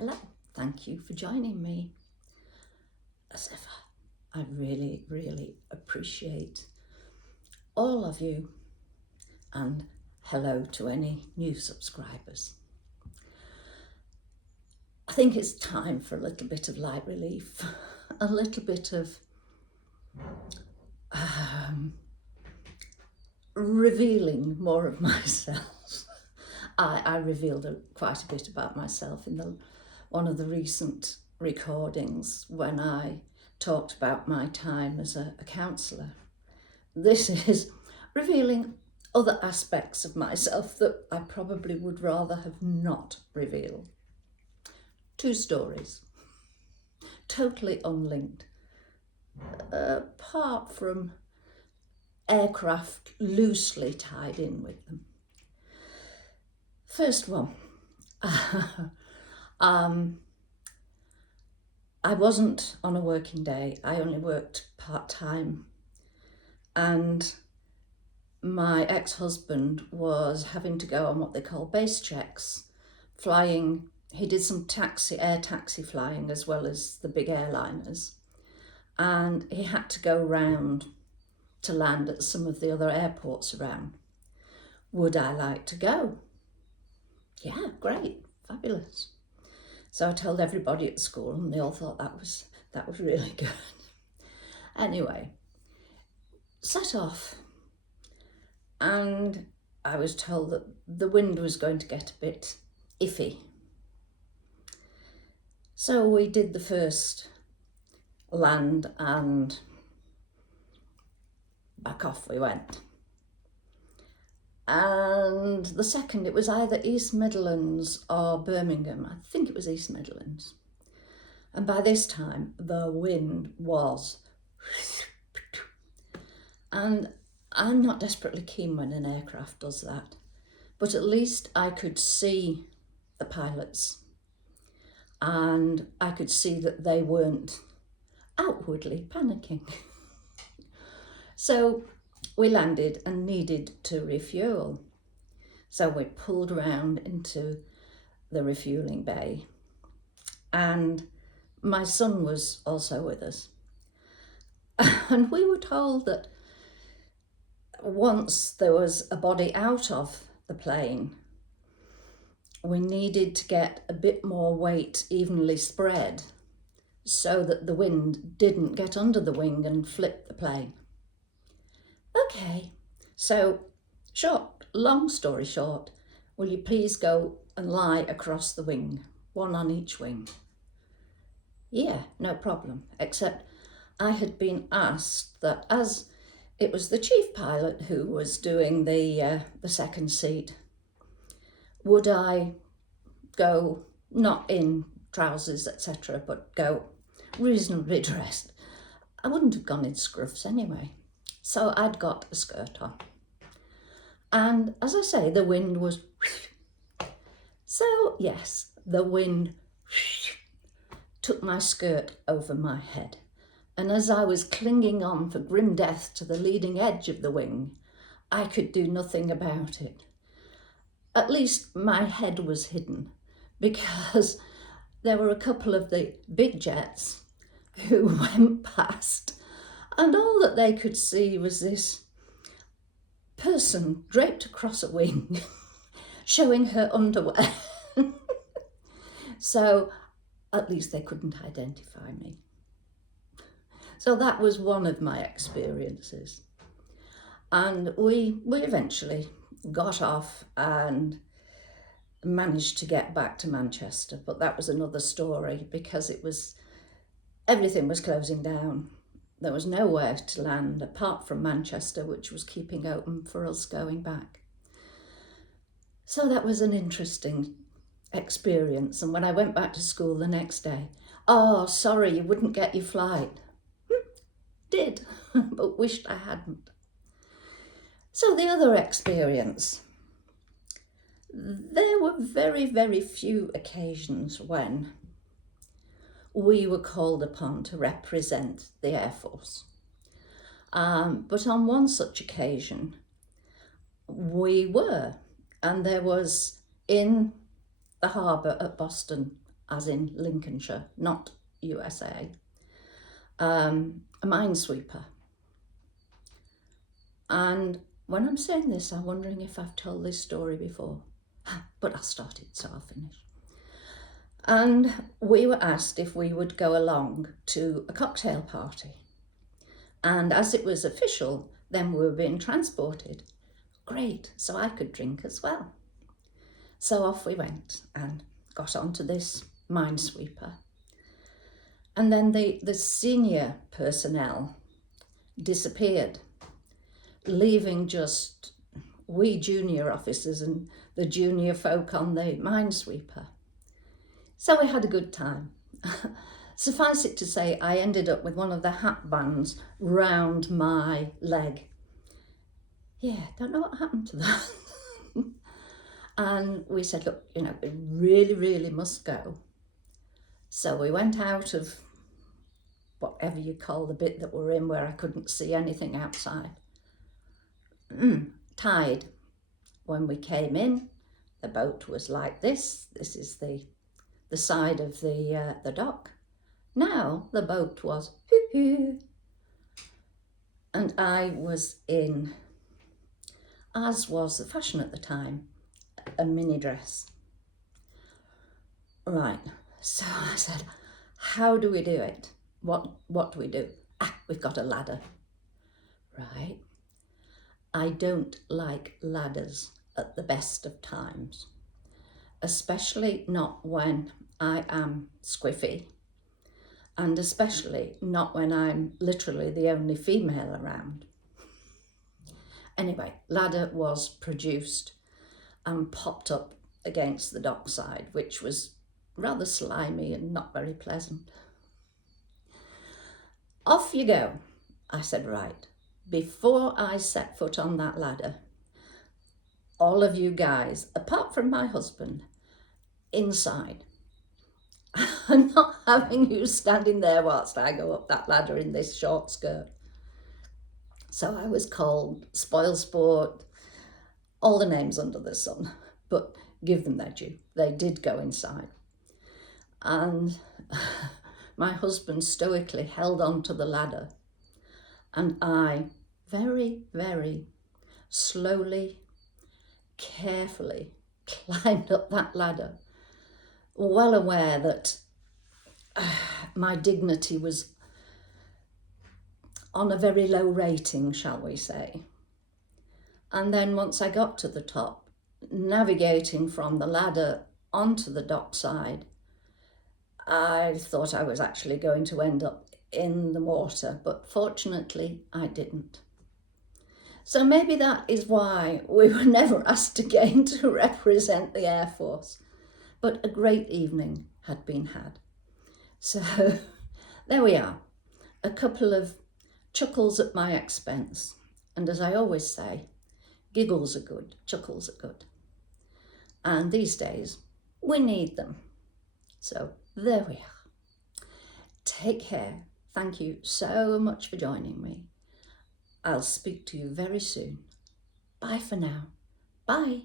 Hello, thank you for joining me. As ever, I really, really appreciate all of you, and hello to any new subscribers. I think it's time for a little bit of light relief, a little bit of revealing more of myself. I revealed quite a bit about myself in one of the recent recordings when I talked about my time as a counsellor. This is revealing other aspects of myself that I probably would rather have not revealed. 2 stories, totally unlinked, apart from aircraft loosely tied in with them. First one, I wasn't on a working day. I only worked part-time, and my ex-husband was having to go on what they call base checks, flying. He did some air taxi flying as well as the big airliners, and he had to go round to land at some of the other airports around. Would I like to go? Yeah, great, fabulous. So I told everybody at school, and they all thought that was really good. Anyway, set off, and I was told that the wind was going to get a bit iffy. So we did the first land and back off we went. And the second, it was either East Midlands or Birmingham. I think it was East Midlands. And by this time, the wind was... And I'm not desperately keen when an aircraft does that, but at least I could see the pilots, and I could see that they weren't outwardly panicking. So we landed and needed to refuel. So we pulled around into the refueling bay, and my son was also with us. And we were told that once there was a body out of the plane, we needed to get a bit more weight evenly spread so that the wind didn't get under the wing and flip the plane. Okay, so long story short, will you please go and lie across the wing, one on each wing? Yeah, no problem, except I had been asked that as it was the chief pilot who was doing the second seat, would I go not in trousers, etc., but go reasonably dressed? I wouldn't have gone in scruffs anyway, so I'd got a skirt on. And as I say, the wind was... So yes, the wind took my skirt over my head. And as I was clinging on for grim death to the leading edge of the wing, I could do nothing about it. At least my head was hidden, because there were a couple of the big jets who went past, and all that they could see was this person draped across a wing, showing her underwear. So at least they couldn't identify me. So that was one of my experiences. And we eventually got off and managed to get back to Manchester, but that was another story, because everything was closing down. There was nowhere to land apart from Manchester, which was keeping open for us going back. So that was an interesting experience. And when I went back to school the next day, oh, sorry, you wouldn't get your flight. Did, but wished I hadn't. So the other experience, there were very, very few occasions when we were called upon to represent the Air Force. But on one such occasion, we were, and there was in the harbour at Boston as in Lincolnshire, not USA, a minesweeper. And when I'm saying this, I'm wondering if I've told this story before, but I'll start it, so I'll finish. And we were asked if we would go along to a cocktail party. And as it was official, then we were being transported. Great, so I could drink as well. So off we went and got onto this minesweeper. And then the senior personnel disappeared, leaving just we junior officers and the junior folk on the minesweeper. So we had a good time. Suffice it to say, I ended up with one of the hat bands round my leg. Yeah, don't know what happened to that. And we said, look, we really, really must go. So we went out of whatever you call the bit that we're in where I couldn't see anything outside. Tide. When we came in, the boat was like this. This is the side of the dock. Now the boat was and I was in, as was the fashion at the time, a mini dress. Right, so I said, how do we do it? What do we do? We've got a ladder. Right. I don't like ladders at the best of times, especially not when I am squiffy, and especially not when I'm literally the only female around. Anyway, ladder was produced and popped up against the dockside, which was rather slimy and not very pleasant. Off you go. I said, right, before I set foot on that ladder, all of you guys, apart from my husband, inside. I'm not having you standing there whilst I go up that ladder in this short skirt. So I was called spoil sport, all the names under the sun, but give them their due. They did go inside. And my husband stoically held on to the ladder, and I very, very slowly, carefully climbed up that ladder, well aware that my dignity was on a very low rating, shall we say. And then once I got to the top, navigating from the ladder onto the dockside, I thought I was actually going to end up in the water, but fortunately I didn't. So maybe that is why we were never asked again to represent the Air Force. But a great evening had been had. So there we are, a couple of chuckles at my expense. And as I always say, giggles are good, chuckles are good. And these days, we need them. So there we are. Take care. Thank you so much for joining me. I'll speak to you very soon. Bye for now. Bye.